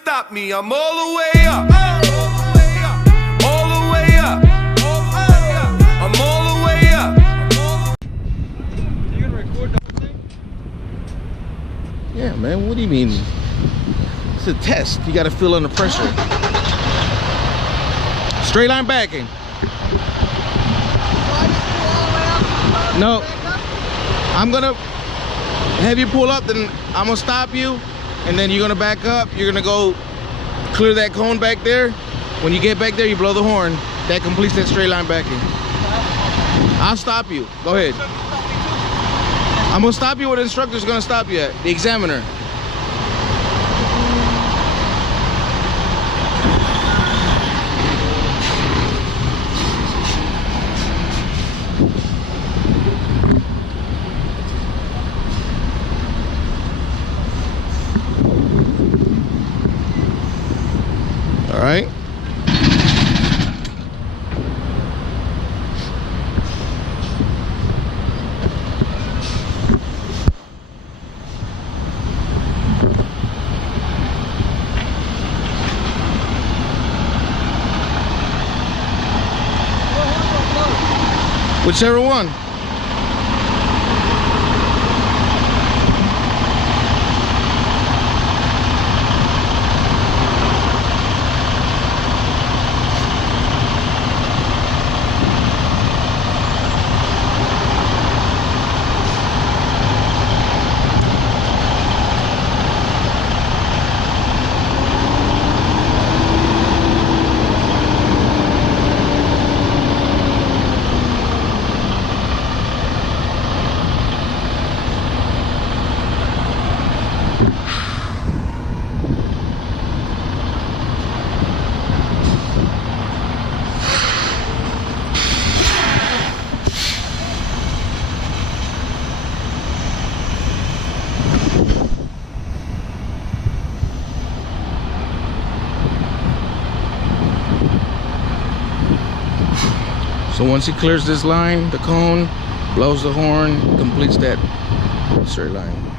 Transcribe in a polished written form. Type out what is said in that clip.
stop me. I'm all the way up. All the way up. I'm all the way up. You gonna record the whole thing? Yeah, man. What do you mean? It's a test. You got to feel under pressure. Straight line backing. No, I'm gonna have you pull up, then I'm gonna stop you, and then you're gonna back up. You're gonna go clear that cone back there. When you get back there, you blow the horn. That completes that straight line backing. I'll stop you. Go ahead. I'm gonna stop you where the instructor's gonna stop you at, the examiner. All right. Whichever one. So once he clears this line, the cone, blows the horn, completes that straight line.